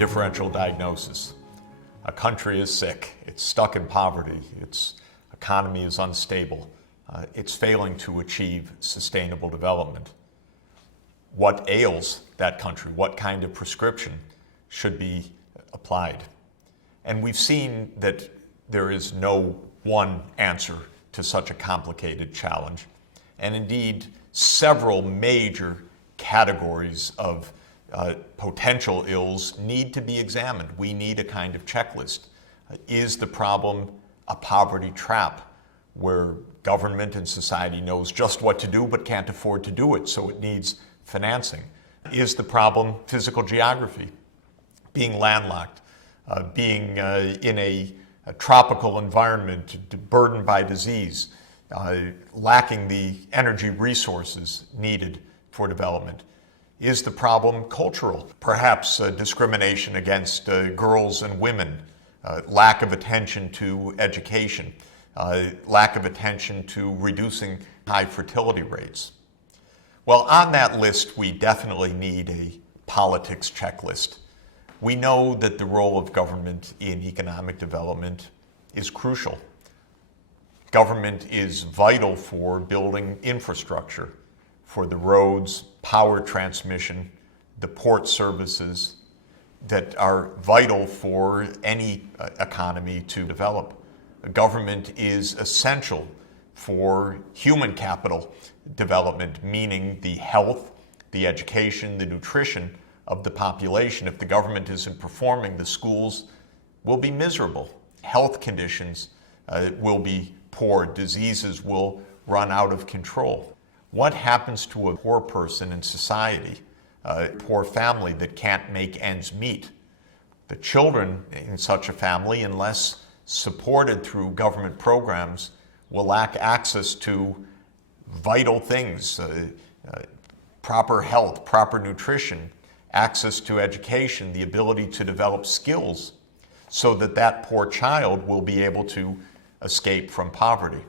differential diagnosis. A country is sick, it's stuck in poverty, its economy is unstable, it's failing to achieve sustainable development. What ails that country? What kind of prescription should be applied? And we've seen that there is no one answer to such a complicated challenge. And indeed, several major categories of potential ills need to be examined. We need a kind of checklist. Is the problem a poverty trap where government and society knows just what to do but can't afford to do it, so it needs financing? Is the problem physical geography, being landlocked, being in a tropical environment burdened by disease, lacking the energy resources needed for development? Is the problem cultural? Perhaps discrimination against girls and women, lack of attention to education, lack of attention to reducing high fertility rates. Well, on that list, we definitely need a politics checklist. We know that the role of government in economic development is crucial. Government is vital for building infrastructure, for the roads, power transmission, the port services that are vital for any economy to develop. Government is essential for human capital development, meaning the health, the education, the nutrition of the population. If the government isn't performing, the schools will be miserable. Health conditions will be poor. Diseases will run out of control. What happens to a poor person in society, a poor family that can't make ends meet? The children in such a family, unless supported through government programs, will lack access to vital things, proper health, proper nutrition, access to education, the ability to develop skills so that that poor child will be able to escape from poverty.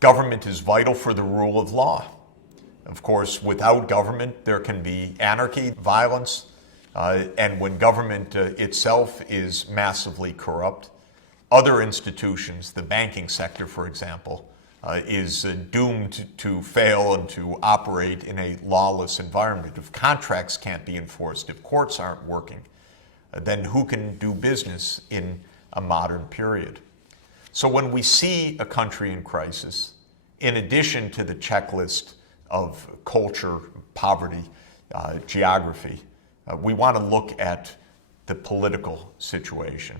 Government is vital for the rule of law. Of course, without government, there can be anarchy, violence, and when government itself is massively corrupt, other institutions, the banking sector, for example, is doomed to fail and to operate in a lawless environment. If contracts can't be enforced, if courts aren't working, then who can do business in a modern period? So when we see a country in crisis, in addition to the checklist of culture, poverty, geography, we want to look at the political situation.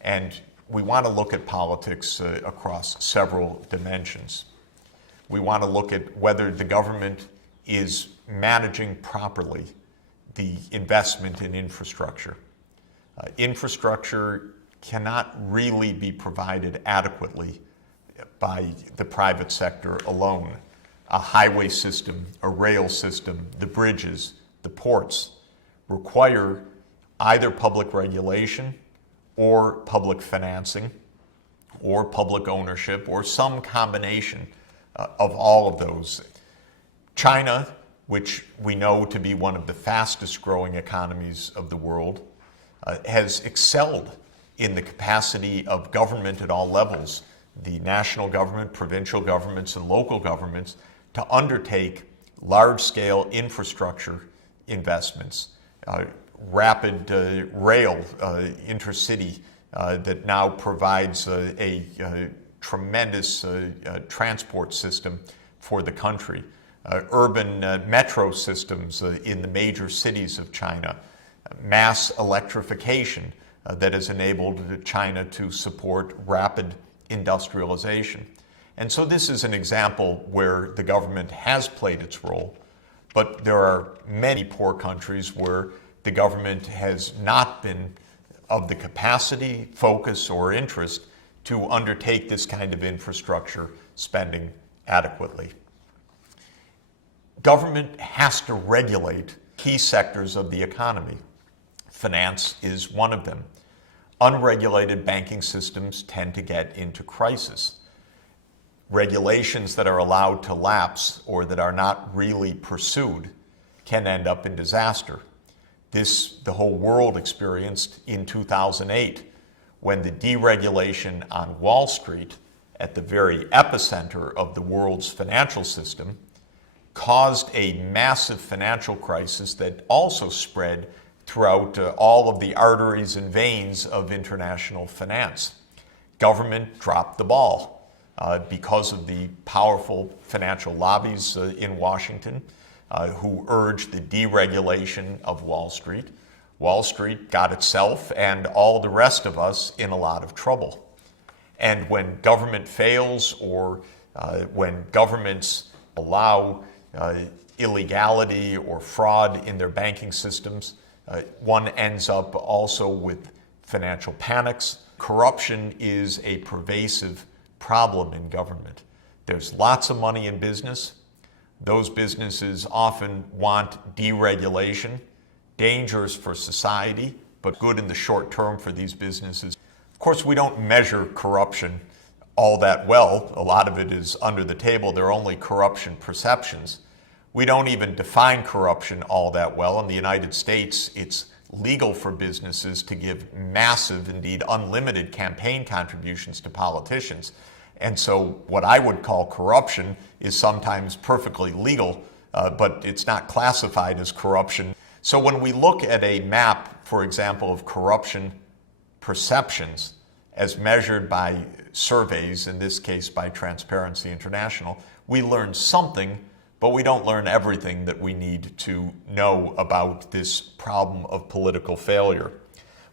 And we want to look at politics across several dimensions. We want to look at whether the government is managing properly the investment in infrastructure. Infrastructure cannot really be provided adequately by the private sector alone. A highway system, a rail system, the bridges, the ports require either public regulation or public financing or public ownership or some combination of all of those. China, which we know to be one of the fastest growing economies of the world, has excelled in the capacity of government at all levels, the national government, provincial governments, and local governments, to undertake large-scale infrastructure investments, rapid rail intercity that now provides a tremendous transport system for the country, urban metro systems in the major cities of China, mass electrification that has enabled China to support rapid industrialization. And so this is an example where the government has played its role, but there are many poor countries where the government has not been of the capacity, focus, or interest to undertake this kind of infrastructure spending adequately. Government has to regulate key sectors of the economy. Finance is one of them. Unregulated banking systems tend to get into crisis. Regulations that are allowed to lapse or that are not really pursued can end up in disaster. the whole world experienced in 2008, when the deregulation on Wall Street, at the very epicenter of the world's financial system, caused a massive financial crisis that also spread throughout all of the arteries and veins of international finance. Government dropped the ball because of the powerful financial lobbies in Washington who urged the deregulation of Wall Street. Wall Street got itself and all the rest of us in a lot of trouble. And when government fails, or when governments allow illegality or fraud in their banking systems, one ends up also with financial panics. Corruption is a pervasive problem in government. There's lots of money in business. Those businesses often want deregulation, dangerous for society, but good in the short term for these businesses. Of course, we don't measure corruption all that well. A lot of it is under the table. There are only corruption perceptions. We don't even define corruption all that well. In the United States, it's legal for businesses to give massive, indeed unlimited campaign contributions to politicians. And so what I would call corruption is sometimes perfectly legal, but it's not classified as corruption. So when we look at a map, for example, of corruption perceptions as measured by surveys, in this case by Transparency International, we learn something, but we don't learn everything that we need to know about this problem of political failure.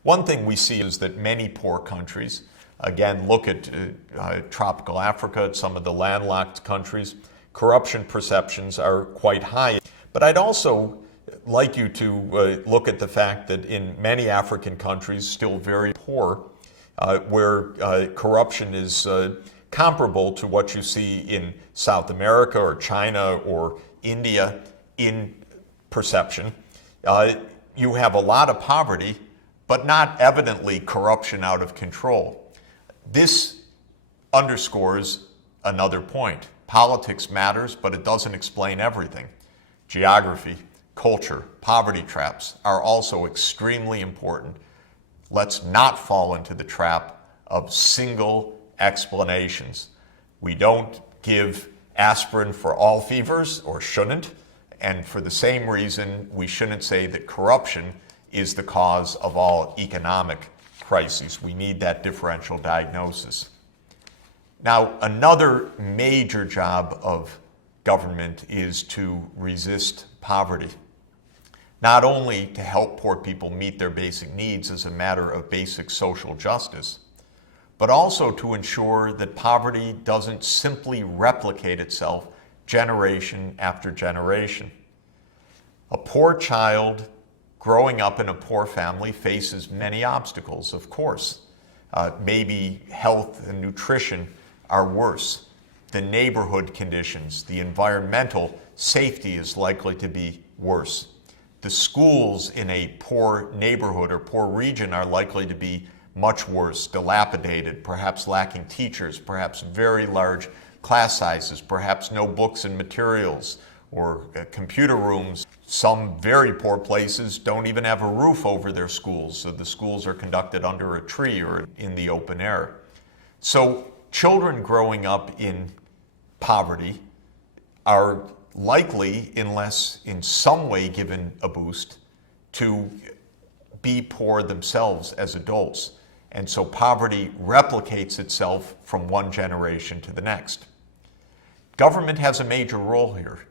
One thing we see is that many poor countries, again, look at tropical Africa, at some of the landlocked countries, corruption perceptions are quite high. But I'd also like you to look at the fact that in many African countries, still very poor, where corruption is comparable to what you see in South America or China or India in perception, you have a lot of poverty, but not evidently corruption out of control. This underscores another point. Politics matters, but it doesn't explain everything. Geography, culture, poverty traps are also extremely important. Let's not fall into the trap of single explanations. We don't give aspirin for all fevers, or shouldn't, and for the same reason, we shouldn't say that corruption is the cause of all economic crises. We need that differential diagnosis. Now, another major job of government is to resist poverty. Not only to help poor people meet their basic needs as a matter of basic social justice, but also to ensure that poverty doesn't simply replicate itself generation after generation. A poor child growing up in a poor family faces many obstacles, of course. Maybe health and nutrition are worse. The neighborhood conditions, the environmental safety is likely to be worse. The schools in a poor neighborhood or poor region are likely to be much worse, dilapidated, perhaps lacking teachers, perhaps very large class sizes, perhaps no books and materials or computer rooms. Some very poor places don't even have a roof over their schools, so the schools are conducted under a tree or in the open air. So children growing up in poverty are likely, unless in some way given a boost, to be poor themselves as adults. And so poverty replicates itself from one generation to the next. Government has a major role here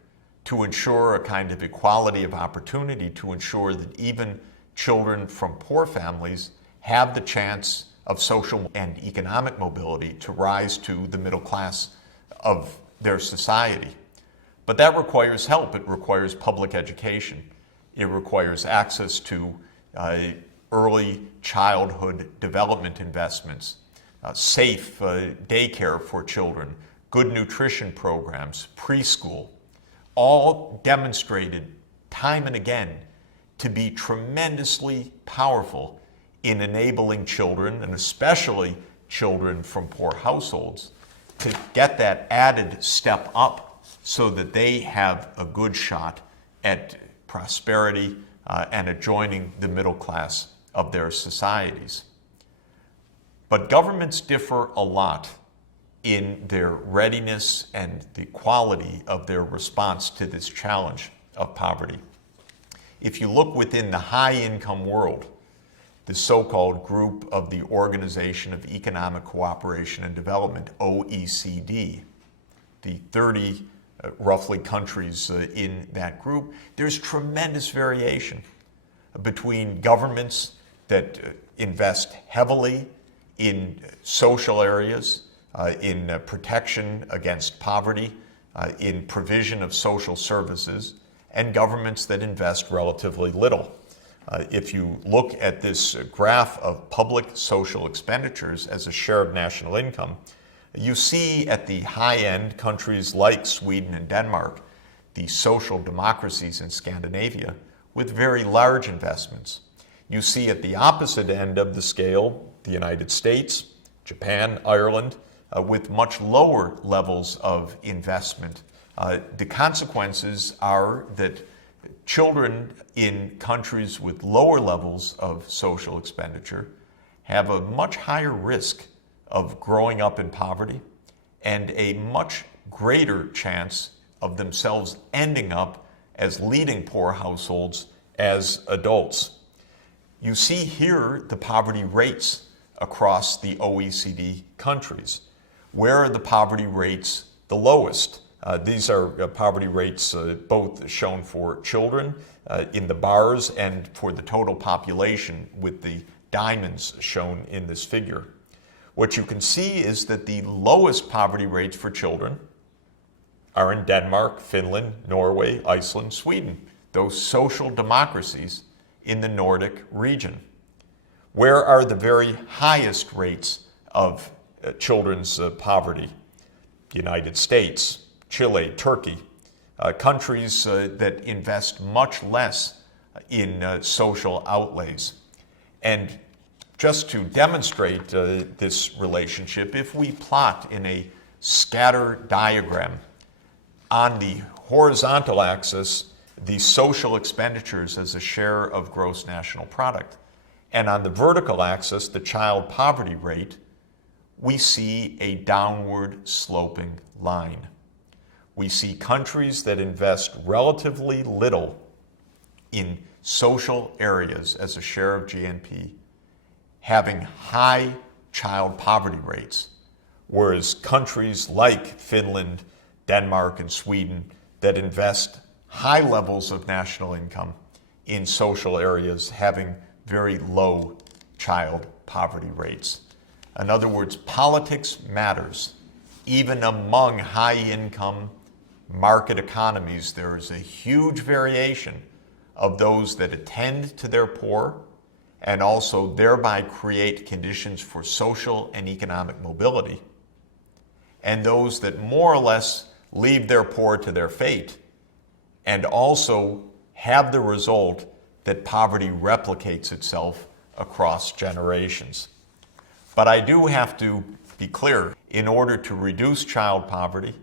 to ensure a kind of equality of opportunity, to ensure that even children from poor families have the chance of social and economic mobility to rise to the middle class of their society. But that requires help. It requires public education. It requires access to early childhood development investments, safe daycare for children, good nutrition programs, preschool, all demonstrated time and again to be tremendously powerful in enabling children, and especially children from poor households, to get that added step up so that they have a good shot at prosperity, and adjoining the middle class of their societies. But governments differ a lot in their readiness and the quality of their response to this challenge of poverty. If you look within the high-income world, the so-called group of the Organization of Economic Cooperation and Development, OECD, the 30 roughly countries in that group, there's tremendous variation between governments that invest heavily in social areas, in protection against poverty, in provision of social services, and governments that invest relatively little. If you look at this graph of public social expenditures as a share of national income, you see at the high end countries like Sweden and Denmark, the social democracies in Scandinavia, with very large investments. You see at the opposite end of the scale, the United States, Japan, Ireland, with much lower levels of investment. The consequences are that children in countries with lower levels of social expenditure have a much higher risk of growing up in poverty and a much greater chance of themselves ending up as leading poor households as adults. You see here the poverty rates across the OECD countries. Where are the poverty rates the lowest? These are poverty rates both shown for children in the bars and for the total population with the diamonds shown in this figure. What you can see is that the lowest poverty rates for children are in Denmark, Finland, Norway, Iceland, Sweden, those social democracies in the Nordic region. Where are the very highest rates of children's poverty? United States, Chile, Turkey, countries that invest much less in social outlays. And just to demonstrate this relationship, if we plot in a scatter diagram on the horizontal axis the social expenditures as a share of gross national product, and on the vertical axis the child poverty rate, we see a downward sloping line. We see countries that invest relatively little in social areas as a share of GNP having high child poverty rates, whereas countries like Finland, Denmark, and Sweden that invest high levels of national income in social areas having very low child poverty rates. In other words, politics matters. Even among high-income market economies, there is a huge variation of those that attend to their poor and also thereby create conditions for social and economic mobility, and those that more or less leave their poor to their fate and also have the result that poverty replicates itself across generations. But I do have to be clear, in order to reduce child poverty,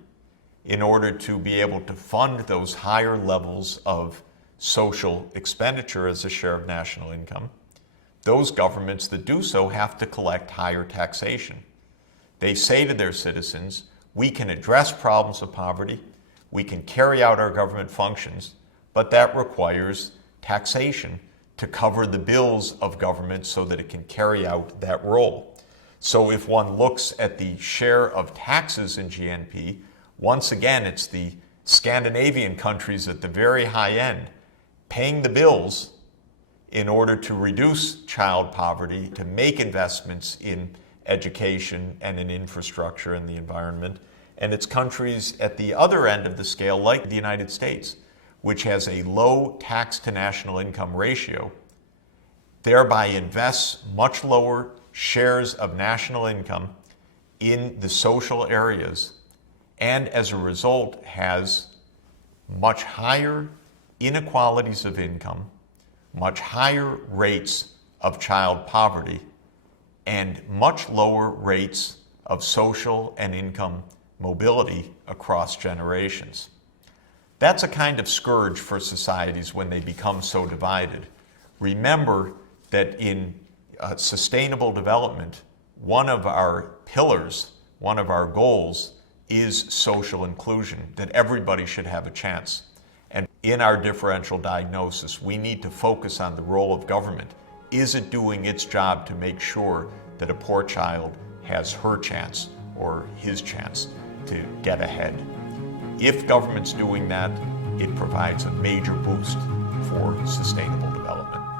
in order to be able to fund those higher levels of social expenditure as a share of national income, those governments that do so have to collect higher taxation. They say to their citizens, we can address problems of poverty, we can carry out our government functions, but that requires taxation to cover the bills of government so that it can carry out that role. So if one looks at the share of taxes in GNP, once again, it's the Scandinavian countries at the very high end paying the bills in order to reduce child poverty, to make investments in education and in infrastructure and the environment. And it's countries at the other end of the scale, like the United States, which has a low tax to national income ratio, thereby invests much lower shares of national income in the social areas, and as a result has much higher inequalities of income, much higher rates of child poverty, and much lower rates of social and income mobility across generations. That's a kind of scourge for societies when they become so divided. Remember that in sustainable development, one of our pillars, one of our goals is social inclusion, that everybody should have a chance. And in our differential diagnosis, we need to focus on the role of government. Is it doing its job to make sure that a poor child has her chance or his chance to get ahead? If government's doing that, it provides a major boost for sustainable development.